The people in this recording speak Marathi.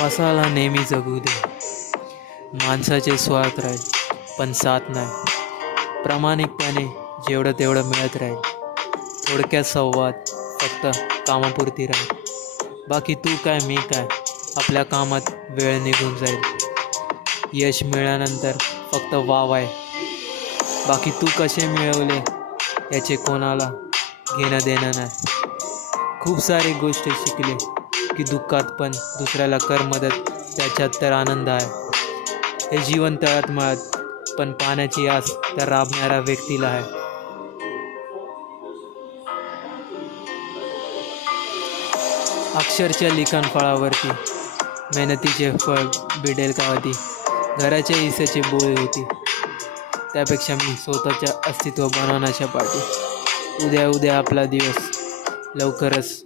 श्वासाला नेहमी जगू दे. माणसाचे स्वार्थ राहील पण साथ नाही. प्रामाणिकपणे जेवढं तेवढं मिळत राहील. थोडक्यात संवाद फक्त कामापुरती राहील. बाकी तू काय मी काय, आपल्या कामात वेळ निघून जाईल. यश मिळाल्यानंतर फक्त वाव आहे. बाकी तू कसे मिळवले याचे कोणाला घेणं देणं नाही. खूप सारी गोष्टी शिकले की दुःखात पण दुसऱ्याला कर मदत, त्याच्यात तर आनंद आहे. हे जीवन तळ्यात मळत पण पाण्याची आस त्या राबणाऱ्या व्यक्तीला आहे. अक्षरच्या लिखाण फळावरती मेहनतीचे फळ भिडेल का कधी. घराच्या हिस्साची बोळी होती, त्यापेक्षा मी स्वतःच्या अस्तित्व बनवण्याच्या पाठी. उद्या उद्या आपला दिवस लवकरच